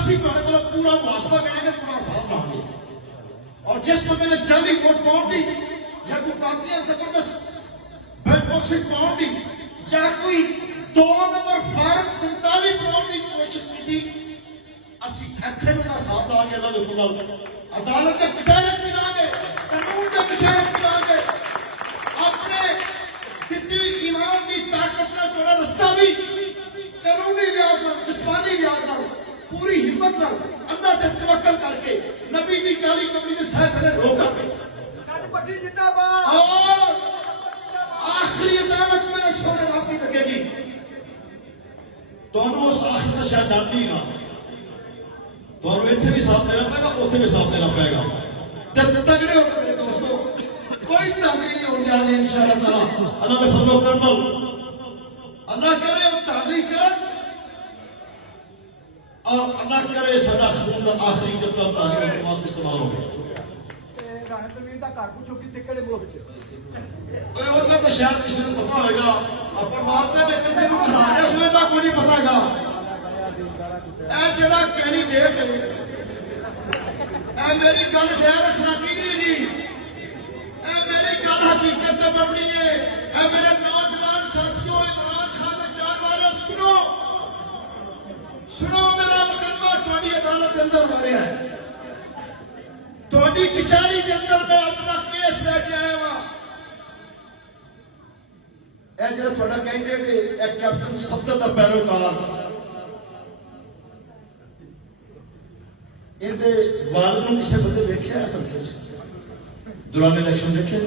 असं को पूरा मुआसबा करेंगे, पूरा साथ देंगे। और जिस बंद ने जल्दी वोट पाने की या कोई कांग्रेस जबरदस्त बैट बॉक्सिंग पाने की या कोई 2 नंबर फार्म 47 बनाने की कोशिश की, असं इतने का साथ देंगे। अदालत के कचहरे भी जाएंगे, कानून के कचहरे भी जाएंगे, अपने दी ईमान की ताकत का थोड़ा रास्ता भी कानूनी लिहाज पर, जिस्मानी लिहाज पर पूरी हिम्मत न अल्लाह से तवक्कल करके नबी की काली कमरी के सर से रोका और आखिरी अदालत में सोने राती लगेगी। दोनों उस आखिर का शायद जाती ना, दोनों इतने भी साथ देना पड़ेगा, उतने भी साथ देना पड़ेगा। तगड़े हो गए दोस्तों, कोई तहरीर नहीं होने वाली इंशाअल्लाह ताला। अल्लाह ने फजल करम, अल्लाह करे हम तहरीर कर और अल्लाह करे सदा खून का आखिरी कतल तारीख के वास्ते इस्तेमाल हो। उधर तो शायद किसी को पता होगा, अपन मारते में कितने को खड़ा है उसमें तो कोई नहीं पतागा। ऐ जरा कैंडिडेट है, ऐ मेरी गल ख्याल रखना की नहीं, ऐ मेरी गल हकीकत से बननी है। ऐ मेरे नौजवान साथियों, इमरान खान ने 4 बार सुनो सुनो, मेरा मुकदमा थोड़ी अदालत के अंदर मारे है, थोड़ी कचहरी के अंदर मैं अपना केस लेके आया हुआ। जो कैंडिडेट है कैप्टन सफदर का पैरोकार, इनके वालद किसी बंदे देखा असल दौरान इलेक्शन देखे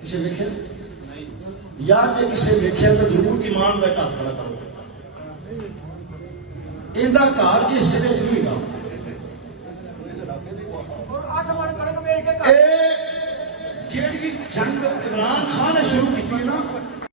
किसी देखे या जो किसी देखा तो जरूर ईमान का हाथ खड़ा करो। इनका घर जिस सिरे जुएगा जी जंग इमरान खान ने शुरू की ना,